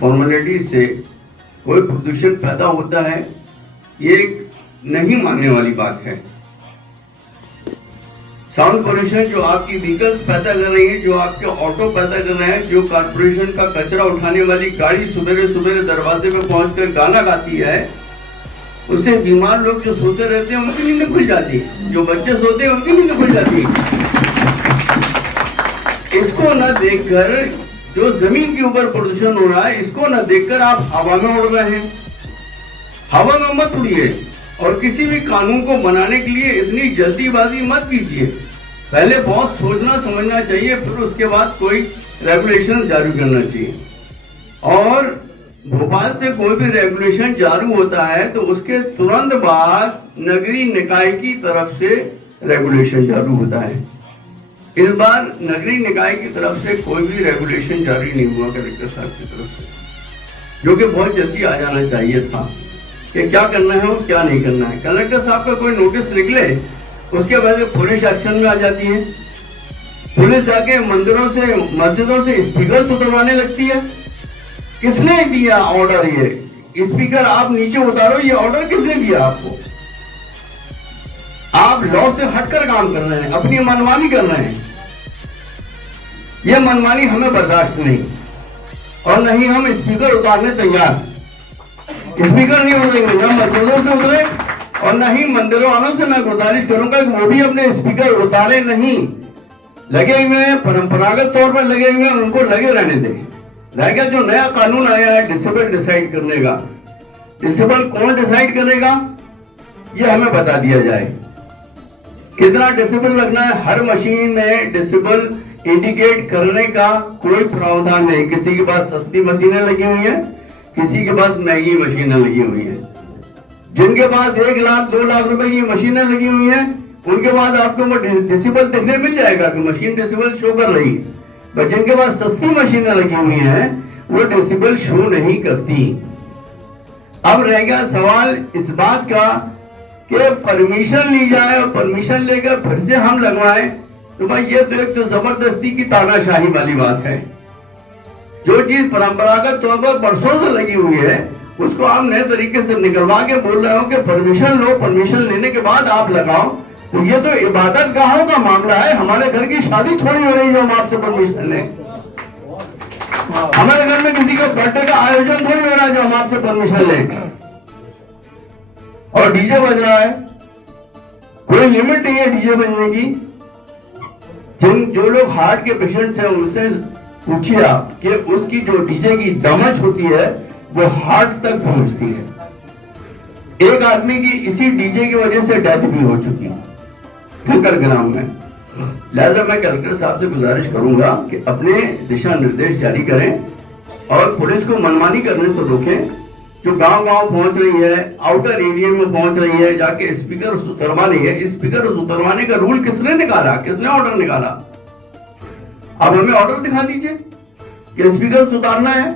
Formality से कोई प्रदूषण पैदा होता है, ये नहीं मानने वाली बात है। साउंड पोल्यूशन जो आपकी व्हीकल्स पैदा कर रही है, जो आपके ऑटो पैदा कर रहे हैं, जो कारपोरेशन का कचरा उठाने वाली गाड़ी सुबह सुबह दरवाजे पे पहुंचकर गाना गाती है, उससे बीमार लोग जो सोते रहते हैं उनकी नींद खुल जाती है, जो बच्चे सोते हैं उनकी नींद खुल जाती है। इसको न देखकर जो जमीन के ऊपर प्रदूषण हो रहा है, इसको न देखकर आप हवा में उड़ रहे हैं। हवा में मत उड़िए और किसी भी कानून को बनाने के लिए इतनी जल्दीबाजी मत कीजिए। पहले बहुत सोचना समझना चाहिए, फिर उसके बाद कोई रेगुलेशन जारी करना चाहिए। और भोपाल से कोई भी रेगुलेशन जारी होता है तो उसके तुरंत बाद नगरीय निकाय की तरफ से रेगुलेशन जारी होता है। इस बार नगरीय निकाय की तरफ से कोई भी रेगुलेशन जारी नहीं हुआ कलेक्टर साहब की तरफ से, जो कि बहुत जल्दी आ जाना चाहिए था कि क्या करना है और क्या नहीं करना है। कलेक्टर साहब का कोई नोटिस निकले, उसके बाद पुलिस एक्शन में आ जाती है। पुलिस जाके मंदिरों से मस्जिदों से स्पीकर उतरवाने लगती है। किसने दिया ऑर्डर? ये स्पीकर आप नीचे उतारो, ये ऑर्डर किसने दिया आपको? आप लॉ से हटकर काम कर रहे हैं, अपनी मनमानी कर रहे हैं। ये मनमानी हमें बर्दाश्त नहीं, और नहीं हम स्पीकर उतारने तैयार। स्पीकर नहीं उतरेंगे, न मस्जिदों से उतरे और न ही मंदिरों वालों से मैं गुजारिश करूंगा कि वो भी अपने स्पीकर उतारे नहीं। लगे हुए हैं, परंपरागत तौर पर लगे हुए हैं, उनको लगे रहने दें। रह गया जो नया कानून आया है डिसेबल डिसाइड करने का, डिसेबल कौन डिसाइड करेगा ये हमें बता दिया जाए। कितना डिसेबल लगना है, हर मशीन में डिसेबल इंडिकेट करने का कोई प्रावधान नहीं। किसी के पास सस्ती मशीनें लगी हुई हैं, किसी के पास महंगी मशीनें लगी हुई हैं। जिनके पास 1 लाख 2 लाख रुपए की मशीनें लगी हुई हैं, उनके पास आपको वो डिसेबल देखने मिल जाएगा कि मशीन डिसेबल शो कर रही है। पर जिनके पास सस्ती मशीनें लगी हुई हैं, वो डिसेबल शो नहीं करती। अब रह गया सवाल इस बात का कि परमिशन ली जाए और परमिशन लेकर फिर से हम लगवाएं, तो भाई ये तो एक तो जबरदस्ती की तानाशाही वाली बात है। जो चीज परंपरागत तौर पर बरसों से लगी हुई है, उसको आप नए तरीके से निकलवा के बोल रहे हो कि परमिशन लो, परमिशन लेने के बाद आप लगाओ। तो ये तो इबादत गाहों का मामला है। हमारे घर की शादी थोड़ी हो रही है हम आपसे परमिशन लें। हमारे घर में किसी का बर्थडे का आयोजन थोड़ी हो रहा है जो हम आपसे परमिशन लें। और डीजे बज रहा है, कोई लिमिट नहीं है डीजे बजने की। जो लोग हार्ट के पेशेंट्स हैं उनसे पूछिए आप कि उसकी जो डीजे की दमच होती है वो हार्ट तक पहुंचती है। एक आदमी की इसी डीजे की वजह से डेथ भी हो चुकी है ठक्कर ग्राम में। लिहाजा मैं कलेक्टर साहब से गुजारिश करूंगा कि अपने दिशा निर्देश जारी करें और पुलिस को मनमानी करने से रोकें। जो गांव-गांव पहुंच रही है, आउटर एरिया में पहुंच रही है, जाके स्पीकर उतरवा रही है। स्पीकर उतरवाने का रूल किसने निकाला? किसने ऑर्डर निकाला? अब हमें ऑर्डर दिखा दीजिए कि स्पीकर उतारना है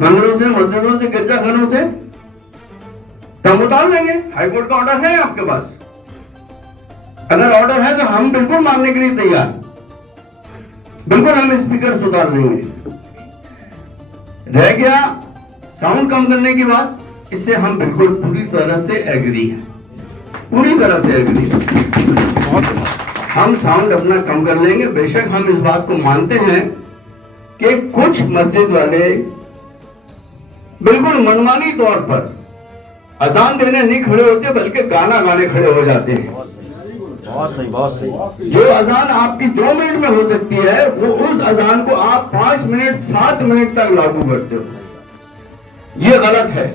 मंदिरों से, मस्जिदों से, गिरजाघरों से, तब उतार लेंगे। हाईकोर्ट का ऑर्डर है आपके पास? अगर ऑर्डर है तो हम बिल्कुल मानने के लिए तैयार, बिल्कुल हम स्पीकर उतार लेंगे। रह गया साउंड कम करने की बात, इससे हम बिल्कुल पूरी तरह से एग्री हैं, पूरी तरह से एग्री। हम साउंड अपना कम कर लेंगे। बेशक हम इस बात को मानते हैं कि कुछ मस्जिद वाले बिल्कुल मनमानी तौर पर अजान देने नहीं खड़े होते, बल्कि गाना गाने खड़े हो जाते हैं। बहुत सही, बहुत सही। जो अजान आपकी 2 मिनट में हो सकती है, वो उस अजान को आप 5 मिनट 7 मिनट तक लागू करते हो। ये गलत है,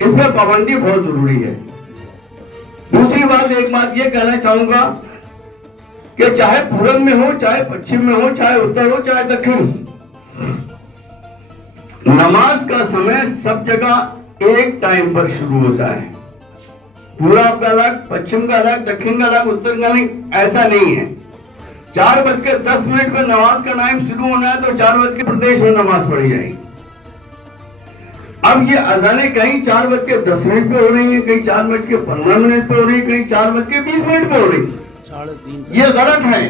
इसमें पाबंदी बहुत जरूरी है। दूसरी बात, एक बात ये कहना चाहूंगा कि चाहे पूरब में हो, चाहे पश्चिम में हो, चाहे उत्तर हो, चाहे दक्षिण, नमाज का समय सब जगह एक टाइम पर शुरू होता है। पूरब का अलग, पश्चिम का अलग, दक्षिण का अलग, उत्तर का अलग, ऐसा नहीं है। 4:10 पर नमाज का टाइम शुरू होना है तो 4 प्रदेश में नमाज पढ़ी जाएगी। अब ये अजानें कहीं 4:10 पे हो रही है, कहीं 4:15 पे हो रही है, कहीं 4:20 पे हो रही है। ये गलत है।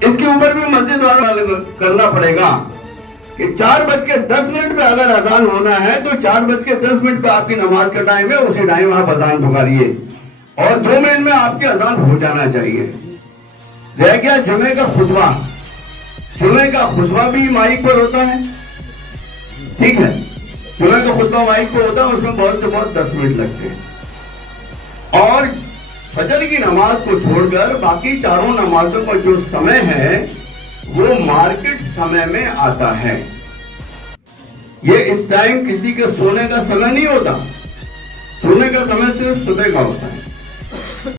इसके ऊपर भी मस्जिद वालों करना पड़ेगा कि 4:10 पे अगर अजान होना है तो 4:10 पे आपकी नमाज का टाइम है, उसी टाइम आप अजान पुकारिए और 2 मिनट में आपकी अजान हो जाना चाहिए। रह गया जुमे का खुतबा। जुमे का खुतबा भी माइक पर होता है, ठीक है। जुमे का खुतबा माइक पर होता है, उसमें बहुत से बहुत 10 मिनट लगते हैं। और फजर की नमाज को छोड़कर बाकी चारों नमाजों का जो समय है वो मार्केट समय में आता है। ये इस टाइम किसी के सोने का समय नहीं होता, सोने का समय सिर्फ सुबह का होता है।